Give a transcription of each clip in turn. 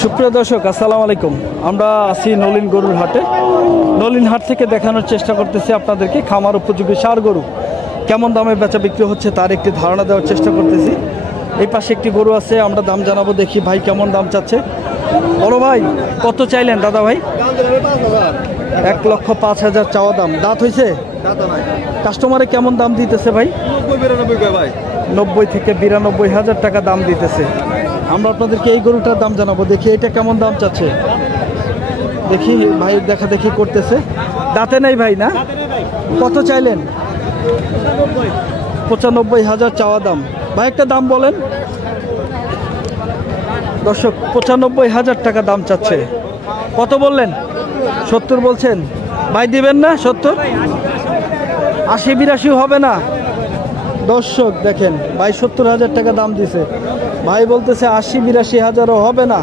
সুপ্রিয় দর্শক, আসসালামু আলাইকুম। আমরা আছি নলিন গরুর হাটে। নলিন হাট থেকে দেখানোর চেষ্টা করতেছি আপনাদেরকে খামার উপযোগী ষাঁড় গরু কেমন দামে বেচা বিক্রি হচ্ছে তার একটি ধারণা দেওয়ার চেষ্টা করতেছি। এই পাশে একটি গরু আছে, আমরা দাম জানাবো। দেখি ভাই কেমন দাম চাচ্ছে। বড় ভাই কত চাইলেন দাদা ভাই? 1,05,000 চাওয়া দাম। দাঁত হয়েছে? কাস্টমারে কেমন দাম দিতেছে ভাই? 90 থেকে 92,000 টাকা দাম দিতেছে। আমরা আপনাদেরকে এই গরুটার দাম জানাবো। দেখি এটা কেমন দাম চাচ্ছে। দেখি ভাই দেখা দেখি করতেছে। দাঁতে নেই ভাই না? কত চাইলেন? 95,000 চাওয়া দাম। ভাই একটা দাম বলেন। দর্শক 95,000 টাকা দাম চাচ্ছে। কত বললেন? 70 বলছেন। ভাই দিবেন না 70? 80-82 হবে না? দর্শক দেখেন ভাই 70,000 টাকা দাম দিছে। ভাই বলতেছে 80-82,000ও হবে না।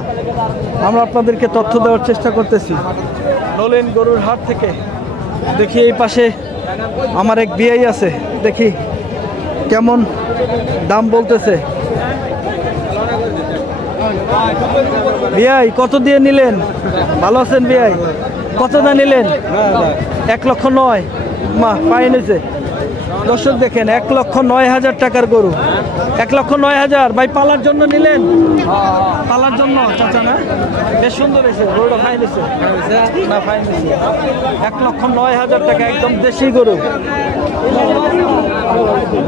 আমরা আপনাদেরকে তথ্য দেওয়ার চেষ্টা করতেছি নলিন গরুর হাট থেকে। দেখি এই পাশে আমার এক বিয়াই আছে, দেখি কেমন দাম বলতেছে। বিয়াই কত দিয়ে নিলেন? ভালো আছেন বিয়াই? কত দিয়ে নিলেন? 1,09,000। মা পাই নিছে। দর্শক দেখেন 1,09,000 টাকার গরু। 1,09,000 ভাই পালার জন্য নিলেন? পালার জন্য চাচা না? বেশ সুন্দর হয়েছে গরুটা। ফাইন হয়েছে না? ফাইন হয়েছে। 1,09,000 টাকা, একদম দেশি গরু,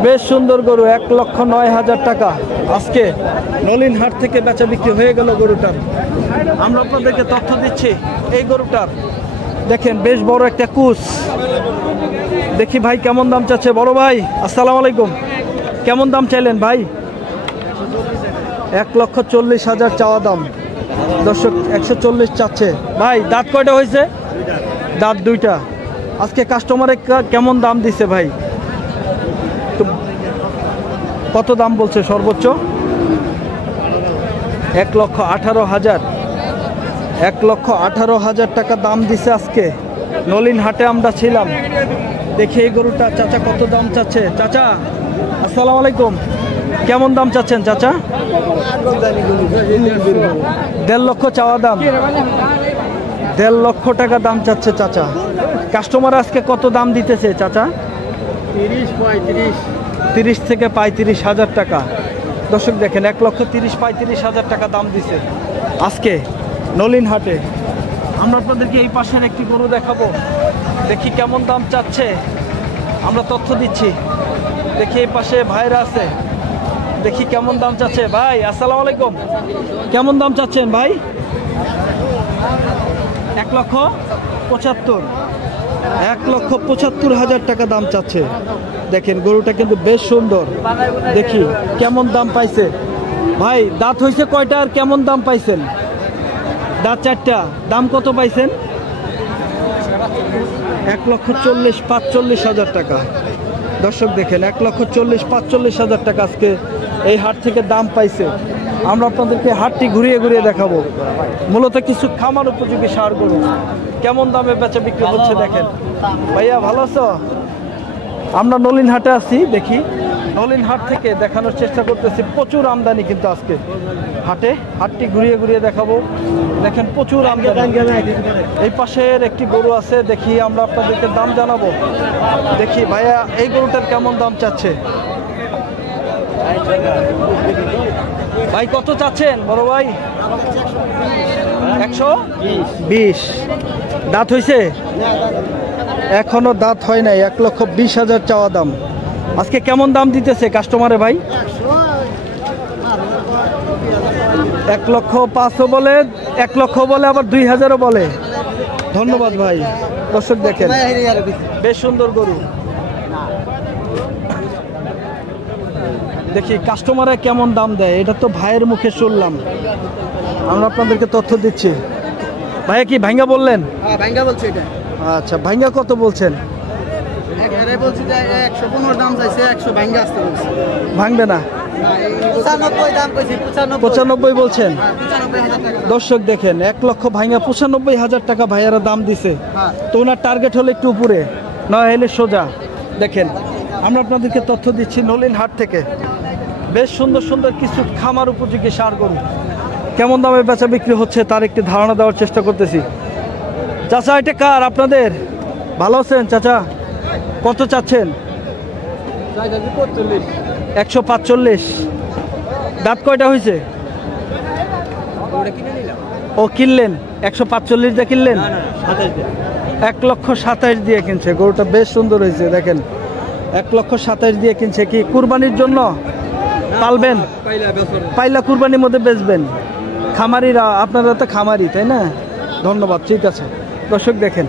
বেশ সুন্দর গরু। 1,09,000 টাকা আজকে নলিন হাট থেকে বেচা বিক্রি হয়ে গেল গরুটার। আমরা আপনাদেরকে তথ্য দিচ্ছি এই গরুটার। দেখেন বেশ বড় একটা কুচ। দেখি ভাই কেমন দাম চাচ্ছে। বড় ভাই আসসালামু আলাইকুম, কেমন দাম চাইলেন ভাই? 1,40,000 চাওয়া দাম। দর্শক 140 চাচ্ছে। ভাই দাঁত কয়টা হয়েছে? দাঁত 2টা। আজকে কাস্টমারে কেমন দাম দিছে ভাই? তো কত দাম বলছে সর্বোচ্চ? 1,18,000। 1,18,000 টাকা দাম দিছে আজকে নলিন হাটে আমরা ছিলাম। দেখি এই গরুটা চাচা কত দাম চাচ্ছে। চাচা আসসালামু আলাইকুম, কেমন দাম চাচ্ছেন চাচা? 1.5 লক্ষ চাওয়া দাম। 1.5 লক্ষ টাকা দাম চাচ্ছে চাচা। কাস্টমার আজকে কত দাম দিতেছে চাচা? 30 থেকে 35,000 টাকা। দর্শক দেখেন 1,30,000-35,000 টাকা দাম দিছে আজকে নলিন হাটে। আমরা আপনাদেরকে এই পাশের একটি গরু দেখাবো। দেখি কেমন দাম চাচ্ছে, আমরা তথ্য দিচ্ছি। দেখি এই পাশে ভাইরা আছে, দেখি কেমন দাম চাচ্ছে। ভাই আসসালামু আলাইকুম, কেমন দাম চাচ্ছেন ভাই? 1,75,000। 1,75,000 টাকা দাম চাচ্ছে। দেখেন গরুটা কিন্তু বেশ সুন্দর। দেখি কেমন দাম পাইছে ভাই। দাঁত হয়েছে কয়টা আর কেমন দাম পাইছেন? দাঁত 4টা। দাম কত পাইছেন? 1,40,000-45,000 টাকা। দর্শক দেখেন 1,40,000-45,000 টাকা আজকে এই হাট থেকে দাম পাইছে। আমরা আপনাদেরকে হাটটি ঘুরিয়ে ঘুরিয়ে দেখাবো। মূলত কিছু খামার উপযোগী ষাঁড় গরু কেমন দামে বেচা বিক্রি হচ্ছে দেখেন। ভাইয়া ভালো আছো? আমরা নলিন হাটে আছি। দেখি নলিন হাট থেকে দেখানোর চেষ্টা করতেছি। প্রচুর আমদানি কিন্তু আজকে হাটে। হাটটি ঘুরিয়ে ঘুরিয়ে দেখাবো। দেখেন প্রচুর আমদানি। এই পাশের একটি গরু আছে, দেখি আমরা আপনাদেরকে দাম জানাবো। দেখি ভাইয়া এই গরুটার কেমন দাম চাচ্ছে। ভাই কত চাচ্ছেন বড় ভাই? 120। দাঁত হয়েছে? এখনো দাঁত হয় নাই। 1,20,000 চাওয়া দাম। আজকে কেমন দাম দিতেছে কাস্টমারে ভাই? 1,05,000 বলে, 1 লক্ষ বলে, আবার 2,000ও বলে। ধন্যবাদ ভাই। দর্শক দেখেন বেশ সুন্দর গরু। দেখি কাস্টমারে কেমন দাম দেয়, এটা তো ভাইয়ের মুখে শুনলাম। আমরা আপনাদেরকে তথ্য দিচ্ছি। ভাইয়া কি ভাঙ্গা বললেন? ভাঙ্গা বলছে এটা। আচ্ছা, ভাঙ্গা কত বলছেন? ভাঙবে না? 95 বলছেন। দর্শক দেখেন 1 লক্ষ ভাঙা 95,000 টাকা ভাইয়ারা দাম দিছে। তো ওনার টার্গেট হলো একটু উপরে, নয় হলে সোজা। দেখেন আমরা আপনাদেরকে তথ্য দিচ্ছি নলিন হাট থেকে। বেশ সুন্দর সুন্দর কিছু খামার উপযোগী ষাঁড় গরু কেমন দামে বেচা বিক্রি হচ্ছে তার একটি ধারণা দেওয়ার চেষ্টা করতেছি। চাচা এটা কার আপনাদের? ভালো আছেন চাচা? কত চাচ্ছেন? 145। দাঁত কয়টা হয়েছে? ও কিনলেন 145 দিয়ে কিনলেন? 1,27,000 দিয়ে কিনছে। গরুটা বেশ সুন্দর হয়েছে দেখেন, 1,27,000 দিয়ে কিনছে। কি কুরবানির জন্য পালবেন? পাইলা কুরবানির মধ্যে বেচবেন? খামারিরা, আপনারা তো খামারি তাই না? ধন্যবাদ, ঠিক আছে। দর্শক দেখেন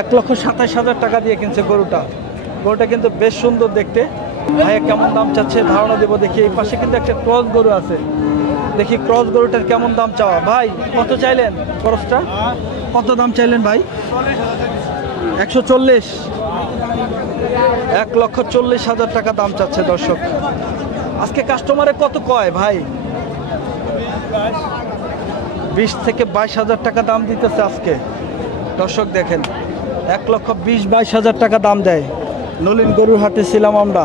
1,27,000 টাকা দিয়ে কিনছে গরুটা। গরুটা কিন্তু বেশ সুন্দর দেখতে। ভাইয়া কেমন দাম চাচ্ছে ধারণা দেবো। দেখি এই পাশে কিন্তু একটা ক্রস গরু আছে, দেখি ক্রস গরুটার কেমন দাম চাওয়া। ভাই কত চাইলেন ক্রসটা? কত দাম চাইলেন ভাই? 140। 1,40,000 টাকা দাম চাচ্ছে দর্শক। আজকে কাস্টমারে কত কয় ভাই? 20 থেকে 22,000 টাকা দাম দিতেছে আজকে। দর্শক দেখেন 1,20,000-22,000 টাকা দাম দেয়। নলিন গরুর হাটে ছিলাম আমরা,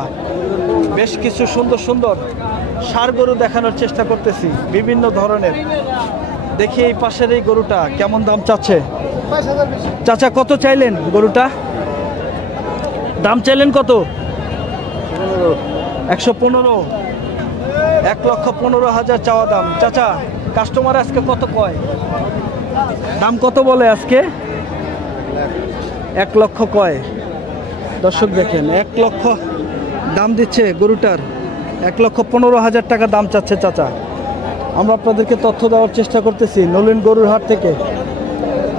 বেশ কিছু সুন্দর সুন্দর ষাঁড় গরু দেখানোর চেষ্টা করতেছি বিভিন্ন ধরনের। দেখি এই পাশের এই গরুটা কেমন দাম চাচ্ছে। চাচা কত চাইলেন গরুটা? দাম চাইলেন কত? 115। 1,15,000 চাওয়া দাম। চাচা কাস্টমার আজকে কত কয়? দাম কত বলে আজকে? 1 লক্ষ কয়। দর্শক দেখেন 1 লক্ষ দাম দিচ্ছে গরুটার। 1,15,000 টাকা দাম চাচ্ছে চাচা। আমরা আপনাদেরকে তথ্য দেওয়ার চেষ্টা করতেছি নলিন গরুর হাট থেকে।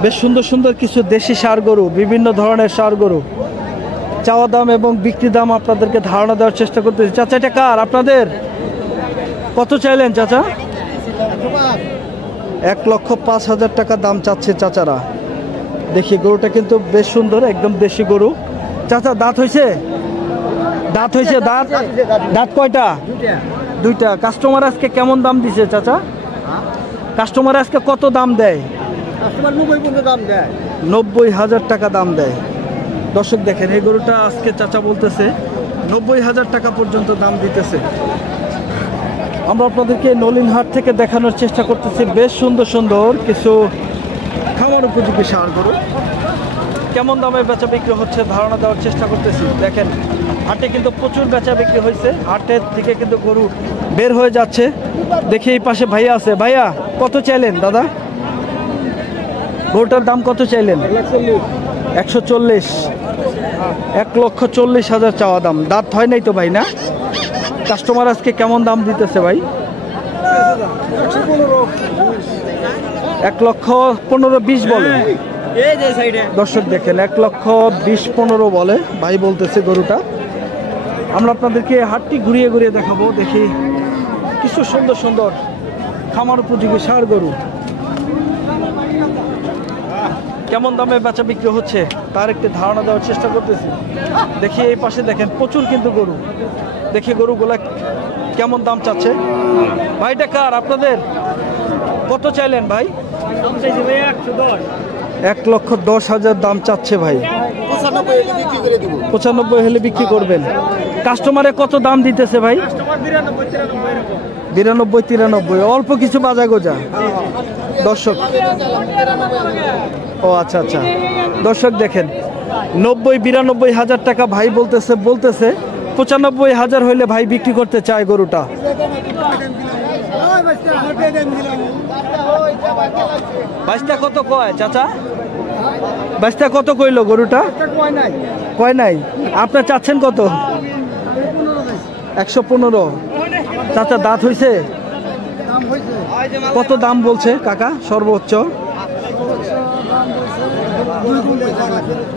বেশ সুন্দর সুন্দর কিছু দেশি ষাঁড় গরু, বিভিন্ন ধরনের ষাঁড় গরু চাওয়া দাম এবং বিক্রি দাম আপনাদেরকে ধারণা দেওয়ার চেষ্টা করতেছি। চাচা এটা কার আপনাদের? কত চাইলেন চাচা? 1,05,000 টাকা দাম চাচ্ছে চাচারা। দেখি গরুটা কিন্তু বেশ সুন্দর, একদম দেশি গরু। চাচা দাঁত হয়েছে? দাঁত হয়েছে? দাঁত দাঁত কয়টা? দুইটা। কাস্টমার আজকে কেমন দাম দিছে চাচা? কাস্টমার আজকে কত দাম দেয়? 90,000 টাকা দাম দেয়। দর্শক দেখেন এই গরুটা আজকে চাচা বলতেছে 90,000 টাকা পর্যন্ত দাম দিতেছে। আমরা আপনাদেরকে নলিন হাট থেকে দেখানোর চেষ্টা করতেছি বেশ সুন্দর সুন্দর কিছু খামার উপযোগী ষাঁড় গরু। কেমন দামে বেচা বিক্রি হচ্ছে ধারণা দেওয়ার চেষ্টা করতেছি। দেখেন হাটে কিন্তু প্রচুর বেচা বিক্রি হয়েছে, হাটের থেকে কিন্তু গরু বের হয়ে যাচ্ছে। দেখি এই পাশে ভাইয়া আছে। ভাইয়া কত চাইলেন দাদা? গরুটার দাম কত চাইলেন? 140। 1,40,000 চাওয়া দাম। দাঁত হয় নাই তো ভাই না? কাস্টমার আজকে কেমন দাম দিতেছে ভাই? 1,15,20 বলে। দর্শক দেখেন 1,20,15 বলে ভাই বলতেছে গরুটা। আমরা আপনাদেরকে হাটটি ঘুরিয়ে ঘুরিয়ে দেখাবো। দেখি কিছু সুন্দর সুন্দর খামার উপযোগী ষাঁড় গরু কেমন দামে বেচা বিক্রি হচ্ছে তার একটি ধারণা দেওয়ার চেষ্টা করতেছি। দেখি এই পাশে দেখেন প্রচুর কিন্তু গরু। দেখি গরুগুলা কেমন দাম চাচ্ছে। ভাইটা কার আপনাদের? কত চাইলেন ভাই? 1,10,000 দাম চাচ্ছে ভাই। 95 হলে বিক্রি করবেন। কাস্টমারে কত দাম দিতেছে ভাই? 92-93। অল্প কিছু বাজা গোজা দর্শক। ও আচ্ছা আচ্ছা। দর্শক দেখেন 90-92,000 টাকা ভাই বলতেছে 95,000 হইলে ভাই বিক্রি করতে চায় গরুটা। বাইশটা কত কয় চাচা? বাইশটা কত কইলো গরুটা? কয় নাই। আপনার চাচ্ছেন কত? 115। চাচা দাঁত হইছে? কত দাম বলছে কাকা সর্বোচ্চ?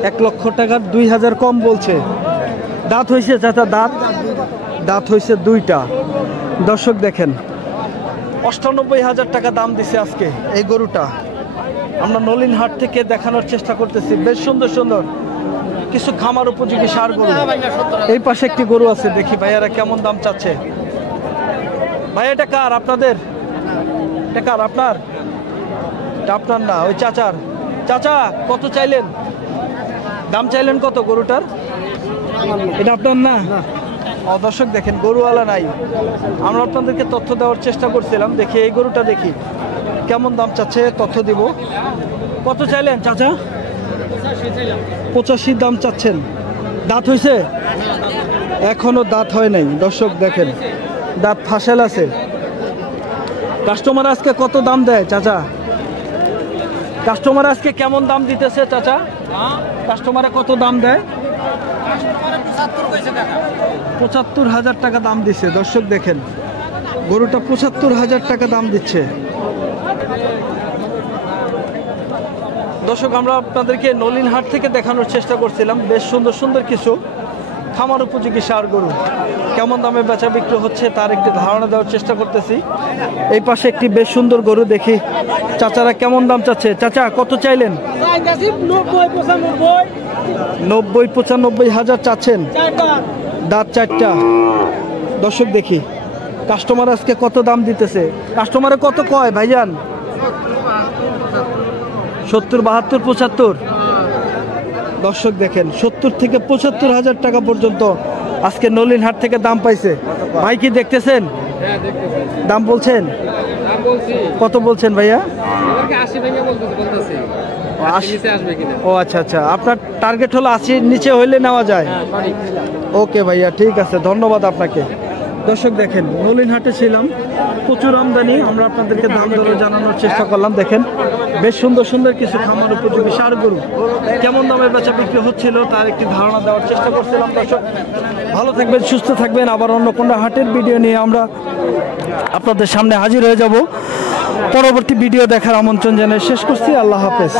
1 লক্ষ টাকার 2,000 কম বলছে। দাঁত হইছে চাচা? দাঁত হইছে 2টা। দর্শক দেখেন 98,000 টাকা দাম দিছে আজকে এই গরুটা। আমরা নলিন হাট থেকে দেখানোর চেষ্টা করতেছি বেশ সুন্দর সুন্দর কিছু খামার উপযোগী ষাঁড় গরু। এই পাশে একটি গরু আছে, দেখি ভাইয়ারা কেমন দাম চাচ্ছে। ভাই এটা কার আপনাদের? এটা কার আপনার? আপনার না, ওই চাচার। চাচা কত চাইলেন? দাম চাইলেন কত গরুটার? এটা আপনার না? দর্শক দেখেন গরুওয়ালা নাই। আমরা আপনাদেরকে তথ্য দেওয়ার চেষ্টা করছিলাম। দেখি এই গরুটা দেখি কেমন দাম চাচ্ছে তথ্য দিব। কত চাইলেন চাচা? 85 দাম চাচ্ছেন। দাঁত হয়েছে? এখনো দাঁত হয় নাই। দর্শক দেখেন দাঁত ফাঁসেল আছে। কাস্টমার আজকে কত দাম দেয় চাচা? কাস্টমার আজকে কেমন দাম দিতেছে চাচা? কাস্টমারে কত দাম দেয়? 75,000 টাকা দাম দিচ্ছে। দর্শক দেখেন গরুটা 75,000 টাকা দাম দিচ্ছে। দর্শক আমরা আপনাদেরকে নলিনহাট থেকে দেখানোর চেষ্টা করছিলাম বেশ সুন্দর সুন্দর কিছু খামার উপযোগী ষাঁড় গরু। কেমন দামে বেচা বিক্রি হচ্ছে তার একটি ধারণা দেওয়ার চেষ্টা করতেছি। এই পাশে একটি বেশ সুন্দর গরু দেখি চাচারা কেমন দাম চাচ্ছে। চাচা কত চাইলেন? 90-95,000 চাচ্ছেন। দাঁত 4টা। দর্শক দেখি কাস্টমার আজকে কত দাম দিতেছে। কাস্টমারে কত কয় ভাইজান? 70, 72, 75। দর্শক দেখেন 70 থেকে 75,000 টাকা পর্যন্ত আজকে নলিনহাট থেকে দাম পাইছে। ভাই কি দেখতেছেন? দাম বলছেন? কত বলছেন ভাইয়া? 80। ও আচ্ছা আচ্ছা, আপনার টার্গেট হলো 80 নিচে হইলে নেওয়া যায়। ওকে ভাইয়া ঠিক আছে, ধন্যবাদ আপনাকে। দর্শক দেখেন নলিনহাটে ছিলাম, প্রচুর আমদানি। আমরা আপনাদেরকে দাম দরে জানানোর চেষ্টা করলাম। দেখেন বেশ সুন্দর সুন্দর কিছু খামার উপযোগী ষাঁড় গরু কেমন দামে বেচা বিক্রি হচ্ছিল তার একটি ধারণা দেওয়ার চেষ্টা করছিলাম। দর্শক ভালো থাকবেন, সুস্থ থাকবেন। আবার অন্য কোনো হাটের ভিডিও নিয়ে আমরা আপনাদের সামনে হাজির হয়ে যাব। পরবর্তী ভিডিও দেখার আমন্ত্রণ জানিয়ে শেষ করছি। আল্লাহ হাফেজ।